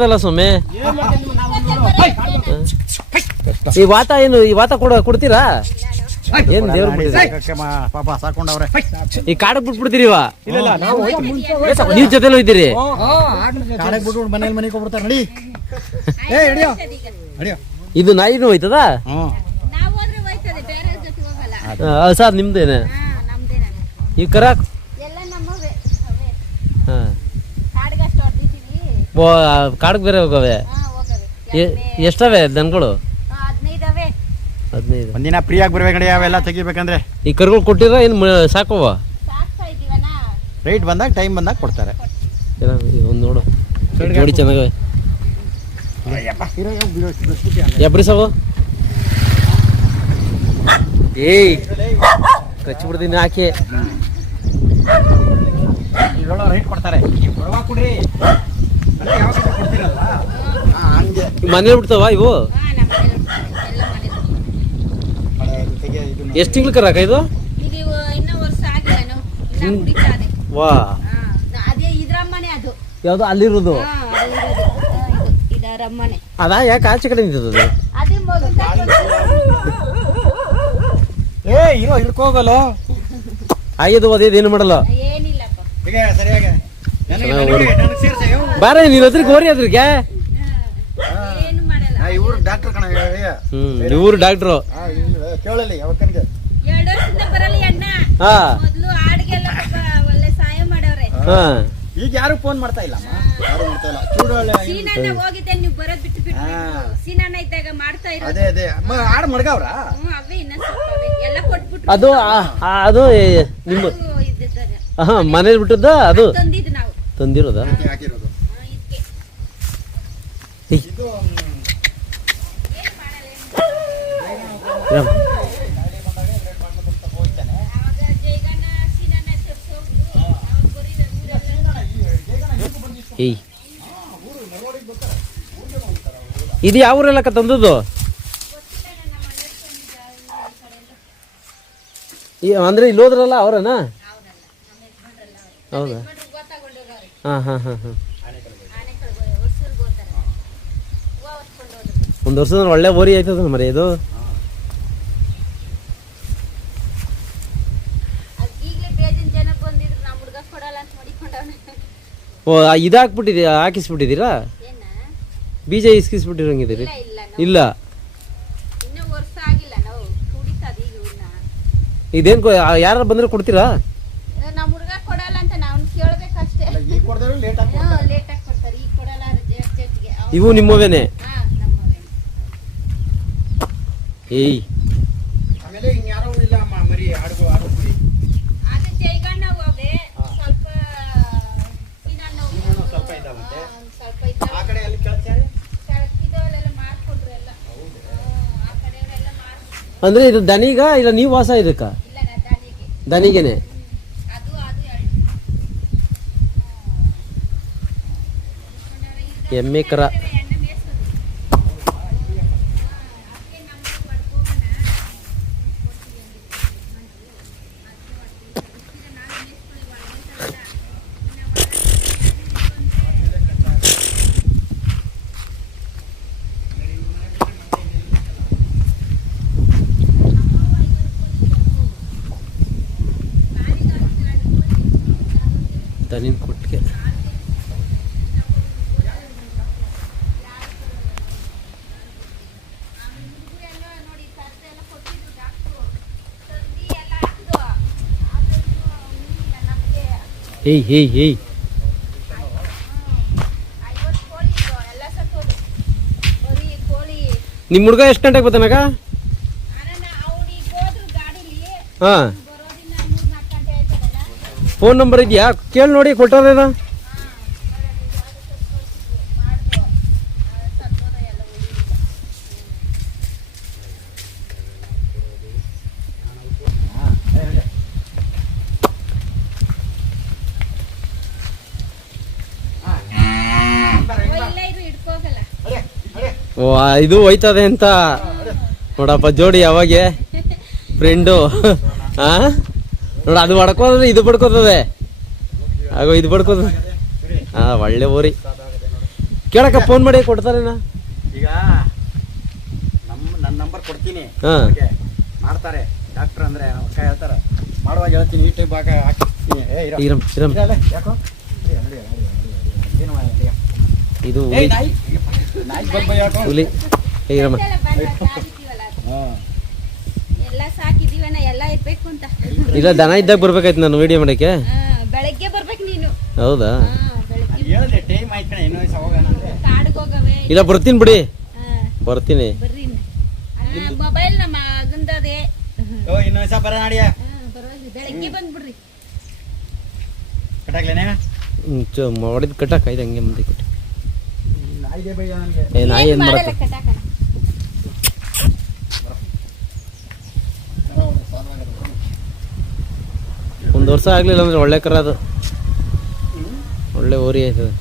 ಹೋಯ್ತದಲ್ಲ ಸ್ವಾಮಿ. ಈ ವಾತ ಏನು ಈ ವಾತ ಕೊಡ್ತೀರಾ ಏನ್ ದೇವ್ರು ಪಾಪ ಸಾಕೊಂಡವ್ರೆ. ಈ ಕಾಡಕ್ ಬಿಟ್ಬಿಡ್ತೀರಿವ ನೀವ್ ಜೊತೆಲಿ ಹೋಯ್ತೀರಿ. ಕಾಡಕ್ ಬಿಟ್ಬಿಟ್ಟು ಮನೇಲಿ ಹೋಗ್ಬಿಡ್ತಾರ. ನಡಿ ಇದು ನಾಯಿನೂ ಹೋಯ್ತದ ಸರ್ ನಿಮ್ದೇನೆ ಈ ಕರ ಕಾಡಕ್ ಬೇರೆ ಹೋಗವೆ. ಎಷ್ಟವೆ ದನಗಳು? 15. ಒಂದಿನ ಫ್ರೀಯಾಗಿ ಬರ್ಬೇಕು ನಡಿ ಅವೆಲ್ಲ ತೆಗಿಬೇಕಂದ್ರೆ. ಈ ಕರುಗಳು ಕೊಟ್ಟಿರ ಏನ್ ಸಾಕವ? ರೈಟ್ ಬಂದಾಗ ಟೈಮ್ ಬಂದಾಗ ಕೊಡ್ತಾರೆ. ಒಂದು ನೋಡು ಜೋಡಿ ಚೆನ್ನಾಗವೆ. ಎಬ್ರಿ ಸಾವು ಏಯ್ ಕಚ್ಚಿಬಿಡ್ತೀನಿ ಹಾಕಿ ರೈಟ್ ಕೊಡ್ತಾರೆ. ಮನೇಲಿ ಬಿಡ್ತಾವ ಇವು? ಎಷ್ಟು ತಿಂಗಳು ಕರಾಕ ಇದು? ವಾ ಯಾವ್ದು ಅಲ್ಲಿರೋದು ಅದಾ? ಯಾಕೆ ಆಚೆ ಕಡೆ ನಿಂತದ? ಹಿಡ್ಕೋಗಲ್ಲ ಆಗಿದ್ದು ಅದೇನು ಮಾಡಲ್ಲ. ಬಾರ ನೀವ್ ಹತ್ರಕ್ಕೆ ಹೋರಿ ಅದ್ರಿಗೆ. ಇವ್ರು ಡಾಕ್ಟರ್ ಕಣ. ಇವ್ರು ಡಾಕ್ಟ್ರು. ಕೇಳಲಿ ಯಾವತ್ತನ್ಗೆ ಈಗ ಯಾರು ಫೋನ್ ಮಾಡ್ತಾ ಇಲ್ಲ. ಅದೇ ಅದೇ ಆಡ್ ಮಡ್ಗವ್ರ ಅದು ಅದು ನಿಮ್ಮ ಮನೇಲಿ ಬಿಟ್ಟದ ಅದು ತಂದಿರೋದ? ಏಯ್ ಇದು ಯಾವ ಊರೆಲ್ಲಕ್ಕ ತಂದದ್ದು? ಅಂದ್ರೆ ಇಲ್ಲಿ ಹೋದ್ರಲ್ಲ ಅವರನ? ಹೌದಾ? ಹಾಂ ಹಾಂ ಹಾಂ ಹಾಂ. ಒಂದು ವರ್ಷದ ಒಳ್ಳೆ ಓರಿ ಆಯ್ತದ ಮರಿ ಇದು. ಓ ಇದು ಹಾಕ್ಬಿಟ್ಟಿದ್ದೀ ಹಾಕಿಸ್ಬಿಟ್ಟಿದ್ದೀರಾ? ಬೀಜ ಇಸ್ಕಿಸ್ಬಿಟ್ಟಿರಂಗಿದ್ದೀರಿ? ಇಲ್ಲ ಇದೇನ್ ಯಾರು ಬಂದ್ರೆ ಕೊಡ್ತೀರಾ? ಇವು ನಿಮ್ಮವೇನೆ? ಏಯ್ ಅಂದ್ರೆ ಇದು ದನಿಗ ಇಲ್ಲ ನೀವು ವಾಸ ಇದಕ್ಕ? ದನಿಗೆನೆ. ಎಮ್ಮೆ ಕರ ದನಿನ ಕೊಟ್ಟಿಗೆ. ಏಯ್ ಏಯ್ ಏಯ್ ನಿಮ್ಮ ಹುಡುಗ ಎಷ್ಟು ಗಂಟೆಗೆ ಬರ್ತಾನಾಗ? ಹಾಂ ಫೋನ್ ನಂಬರ್ ಇದೆಯಾ? ಕೇಳಿ ನೋಡಿ ಕೊಟ್ಟದ. ಓ ಇದು ಹೋಯ್ತದೆ ಅಂತ ನೋಡಪ್ಪ ಜೋಡಿ ಯಾವಾಗೆ ಫ್ರೆಂಡು. ಹಾ ನೋಡ ಅದು ಬಡ್ಕೋದ್ರೆ ಇದು ಬಡ್ಕೋತದೆ, ಆಗೋ ಇದು ಬಡ್ಕೋತದೆ. ಹಾ ಒಳ್ಳೆ ಊರಿ. ಕೇಳಕ್ಕ ಫೋನ್ ಮಾಡಿ ಕೊಡ್ತಾರೇನಾ? ಈಗ ನನ್ನ ನಂಬರ್ ಕೊಡ್ತೀನಿ, ಹಾ. ಅವ್ರಿಗೆ ಮಾಡ್ತಾರೆ ಡಾಕ್ಟರ್ ಅಂದ್ರೆ ಅಕ್ಕ ಹೇಳ್ತಾರೆ, ಮಾಡುವಾಗ ಹೇಳ್ತೀನಿ ಯೂಟ್ಯೂಬ್ ಹಾಕಿ ಹಾಕ್ತೀನಿ. ಇರಮ್ ಇರಮ್ ಯಾಕೋ ಏನು ಇದು ಏಯ್ ನಾಯಿ ನಾಯಿ ಬಂದು ಯಾಕೋ ಹುಲಿ. ಇರಮ್ಮ ಹಾಂ ಎಲ್ಲ ಸಾಕಿದೀವಣ್ಣ, ಎಲ್ಲ ಇರ್ಬೇಕು ಅಂತ. ಇಲ್ಲ ದನ ಇದ್ದಾಗ ಬರ್ಬೇಕಾಯ್ತು ನಾನು ವಿಡಿಯೋ ಮಾಡಕ್ಕೆ. ಬೆಳಗ್ಗೆ ಬರ್ಬೇಕು ನೀನು. ಹೌದಾ? ಬೆಳಗ್ಗೆ ಹೇಳಿದೆ ಟೈಮ್ ಆಯ್ತು ಕಣೆ, ಇನ್ನೊಂದು ದಿವಸ ಹೋಗೋಣ ಅಂದ್ರೆ. ಕಾಡಿಗೆ ಹೋಗವೆ. ಇಲ್ಲ ಬರ್ತೀನಿ ಬಿಡಿ, ಬರ್ತೀನಿ. ಬರ್ರಿ ಮೊಬೈಲ್ ನಮ್ಮ ಮಗಂದದೆ. ಓ ಇನ್ನೊಂದು ದಿವಸ ಬರ ನಾಡಿಯ ಪರವಾಗಿಲ್ಲ, ಬೆಳಗ್ಗೆ ಬಂದ್ಬಿಡ್ರಿ. ಕಟ್ಟಾಗ್ಲೇನೆ ಮಾಡಿದ್ ಕಟ್ಟಕ್ ಆಯ್ತು ಹಂಗೆ ಮುಂದೆ ಕೊಟ್ಟು. ನಾಯಿಗೆ ಬೈಯ ನನಗೆ. ಏ ನಾಯಿ ಏನ್ ಮಾಡಲ್ಲ ಮಾಡತ್ತ? ಕಟಾಕಣ. ಒಂದು ವರ್ಷ ಆಗ್ಲಿಲ್ಲ ಅಂದ್ರೆ ಒಳ್ಳೆ ಕರ ಅದು, ಒಳ್ಳೆ ಓರಿ ಆಯ್ತದೆ.